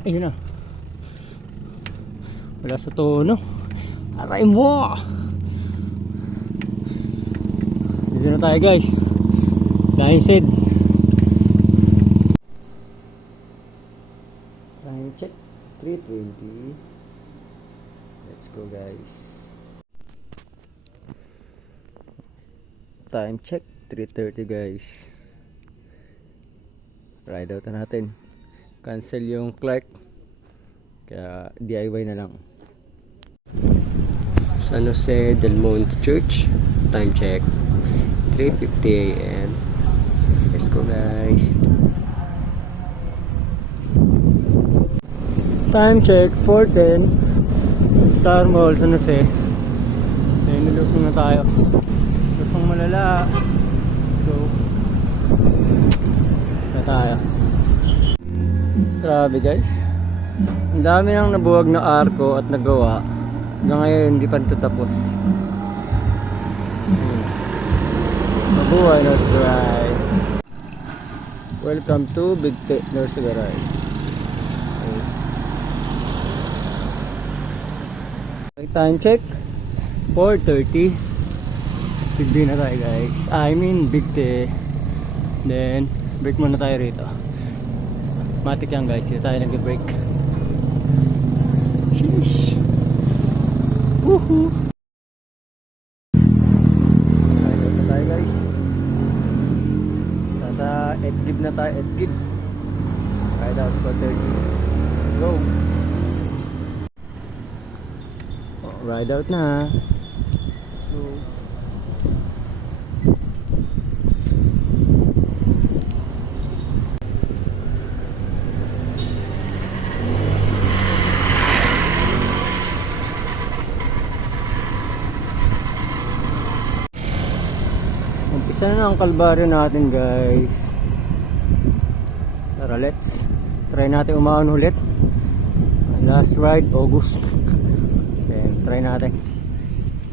Ayun na. Wala sa tono. Aray mo! Dito na tayo guys. Flying Sid. Time check 3:20. Let's go guys. Time check 3:30 guys. Ride out na natin. Cancel yung Clark. Kaya DIY na lang. San Jose del Monte Church. Time check 3:50 AM. Let's go guys. Time check 4:10. Star Mall San Jose. Ayun, nilusong na tayo. Lusong malala. Let's go. Na tayo. Grabe guys. Ang dami nang nabuwag na arko at nagawa. Hanggang ngayon hindi pa ito tapos. Mabuhay North Garay. Welcome to Big T North Garay. Time check 4:30. Big na tayo guys. I mean Big T. Then break muna tayo rito. Matik yan guys. Dito tayo nag-break. Sheesh. Woohoo. Ayun na tayo guys. Nasa Edgib na tayo. Edgib. Ride out for 30. Let's go. Oh, ride out na. So umpisa na ang kalbaryo natin guys. Tara, let's try natin umahon ulit. Last ride August. Then try natin.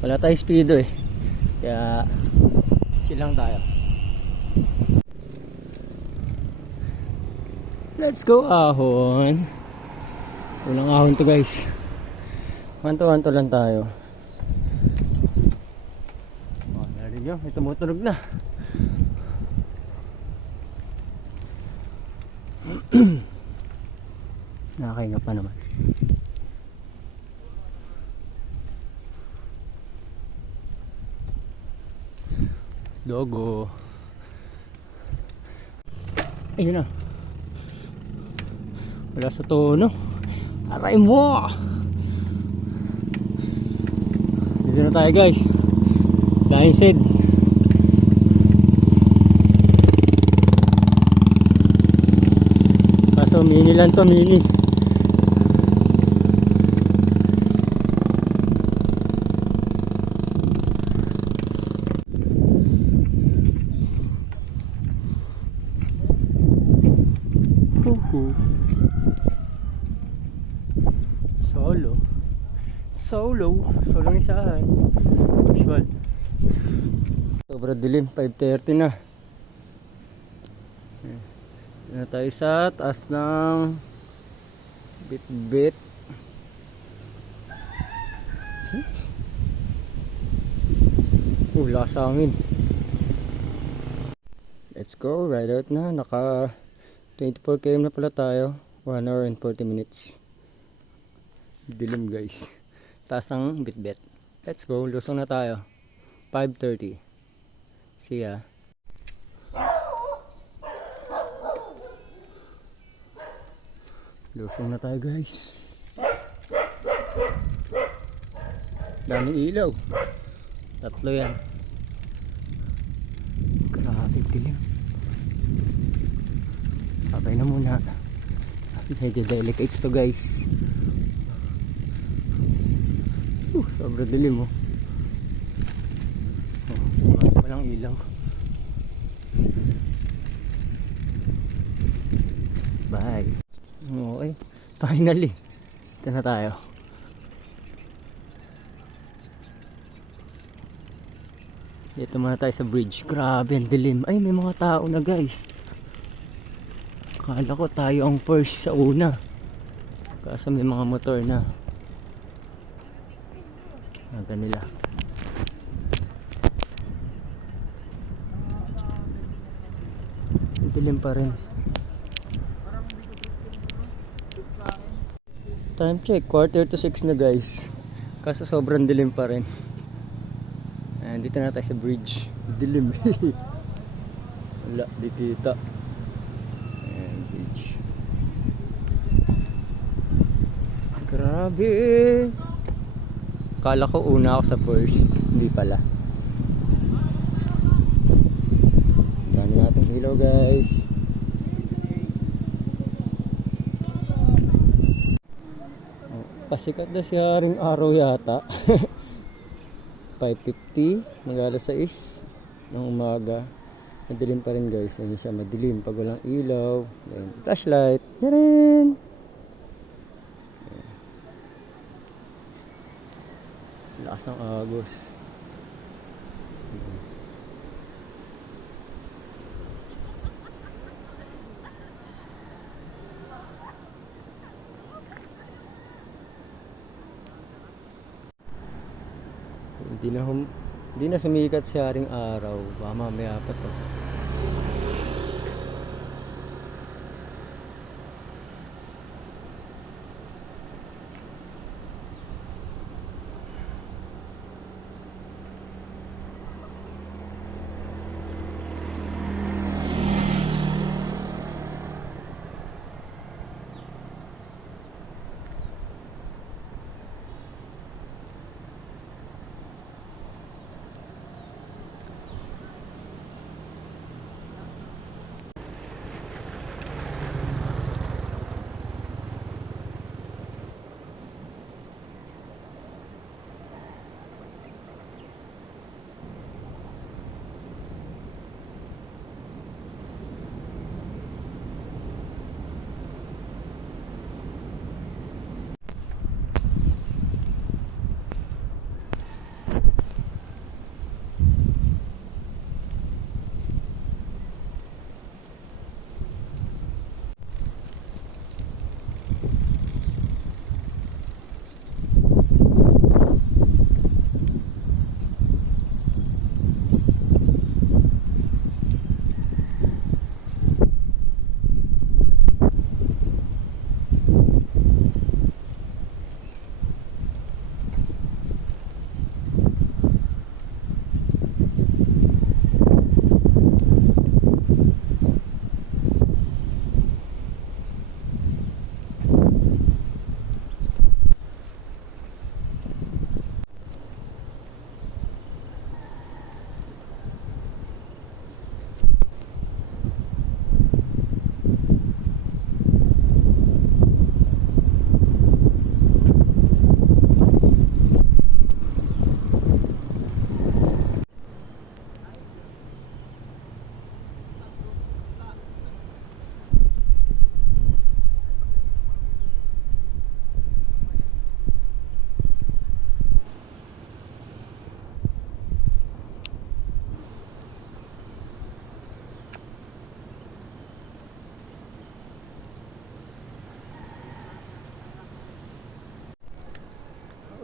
Wala tayo speedo eh, kaya chill lang tayo. Let's go ahon. Walang ahon to guys. Wanto lang tayo. May tumutunog na. Nakakahinga pa naman. Dogo. Ayun na. Wala sa tono. Aray mo! Dito na tayo guys. Flying Sid. So mini lang to, mini. Solong isahan. Usual. Sobrang dilim, 5:30 na. Na tayo sa taas ng bit-bit. Lakas hangin. Let's go, ride out na. Naka 24 km na pala tayo. 1 hour and 40 minutes. Dilim guys. Taas ng bit-bit. Let's go, lusong na tayo. 5:30. See ya. Lusong na tayo guys. Daming ilaw. 3 yan. Grabe dilim. Sabay na muna. Medyo delicate to guys. Sobrang dilim oh. Walang ilaw. Bye. Okay, finally ito na tayo. Dito muna tayo sa bridge. Grabe ang dilim. Ay, may mga tao na guys. Akala ko tayo ang first sa una. Kaso may mga motor na. Naga nila. Dilim pa rin. Time check, 5:45 na guys. Kaso sobrang dilim pa rin. And dito na tayo sa bridge. Dilim. Wala, di kita. Ayan, bridge. Grabe. Kala ko una ako sa first. Hindi pala. Dami nating ilaw guys. Pasikat na si Haring Araw yata. 5:50, mag-alas 6 ng umaga. Madilim pa rin guys. Hindi siya madilim pag walang ilaw. Then, flashlight. Yan. Lakas ng agos. Hindi na sumikat si Haring Araw. Baka mamaya pa to.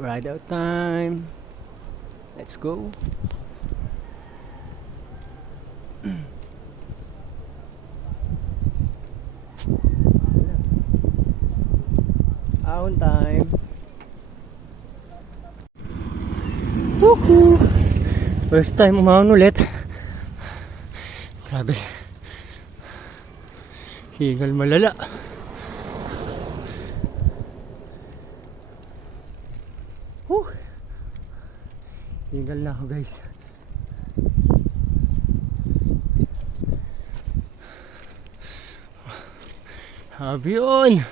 Ride out time. Let's go. Ahon time. Woohoo! First time umahon ulit. Grabe. Hingal malala. Hingal na ako guys. Habi yun.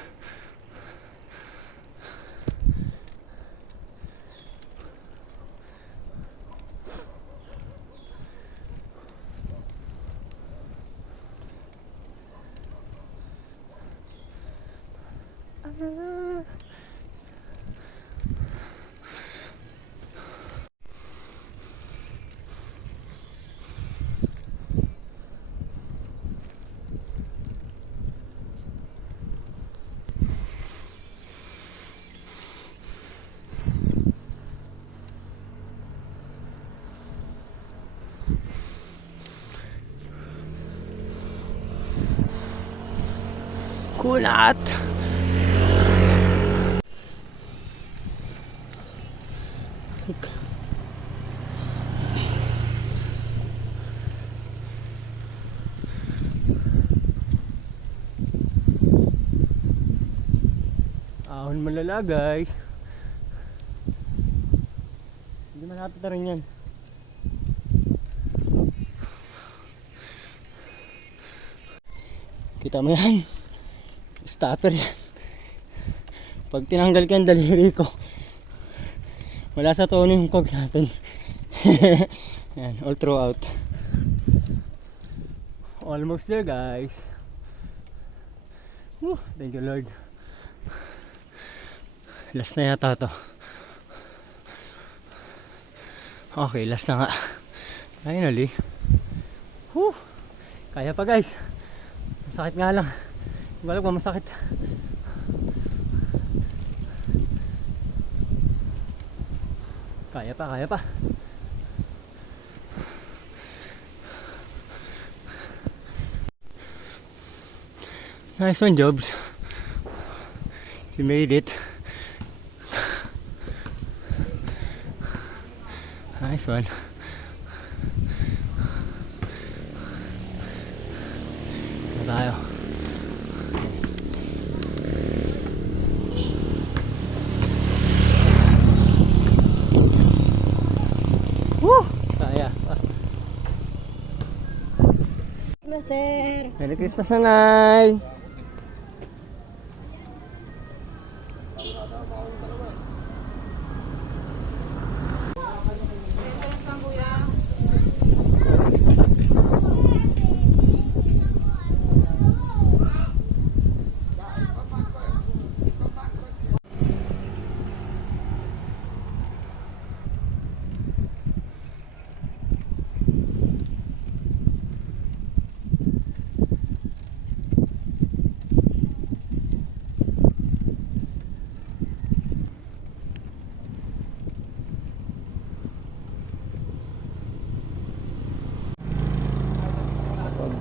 Kunat! Ahon malala guys. Hindi malapit na rin yan. Kita mo yan? Stopper yan. Pag tinanggal ka yung daliri ko, wala sa tono yung cogs natin. Yan, all throughout. Almost there guys. Woo, thank you Lord. Last na yata to. Okay, last na nga. Finally. Woo, kaya pa guys. Masakit nga lang. Hindi ko alam kung masakit. Kaya pa, kaya pa. Nice one, Jobs. You made it. Nice one. Na tayo. Woo! Kaya. Christmas, sir. Merry Christmas, nanay.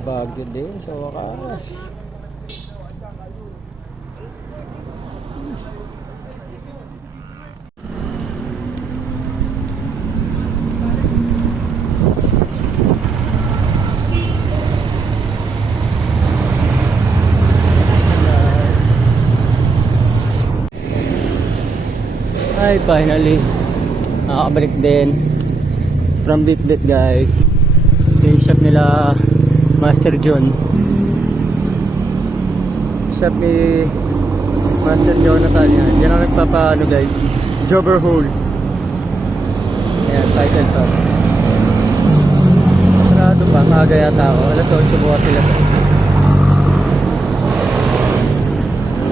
Bago din sa wakas. Ay, finally nakakabalik din from Bitbit guys. Yung shop nila Master John. Shop ni Master Jonathan yan. Diyan ang nagpapaano guys, jobber hole. Ayan, cycle pa. Sarado pa, maaga yata ako. Alas 8 bukas sila.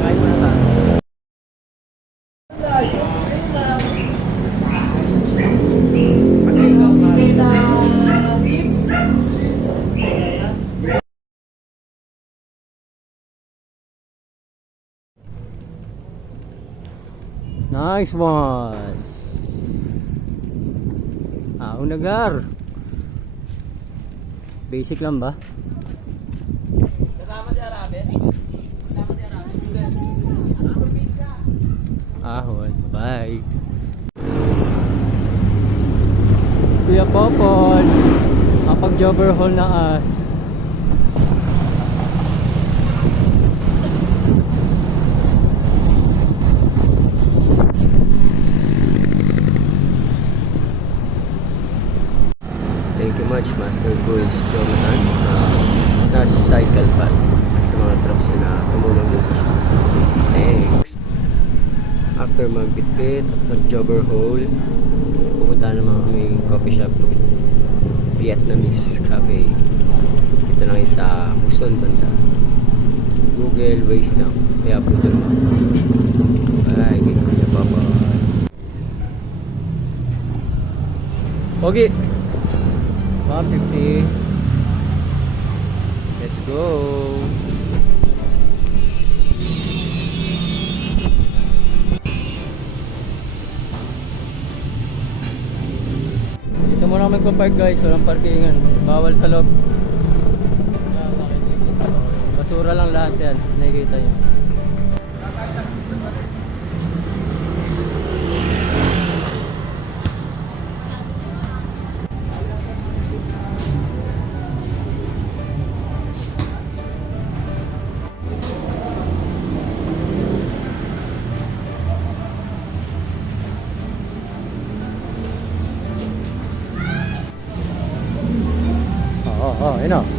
Kain mo na tayo. Nice one. Unagar. Basic lang ba? Kasama si Arabe? Kasama si Arabe? Ahon. Bye. Kuya Popol. Kapag-jobber hole ng as. Thank you much Master Guys Jonathan. Nasa cycle pad sa mga trucks na tumulong din sa shop. Thanks. After magbitbit at mag-jobber hole, pupunta naman kami coffee shop, Vietnamese Cafe. Ito lang yung sa Buson banda. Google Waze lang. Kaya po doon. Bye. Kaya kuya papa. Okay. 150. Let's go. Dito muna kami magpa-park guys, walang parkingan. Bawal sa loob. Basura mura lang lahat yan. Nakikita nyo. Oo, yun o.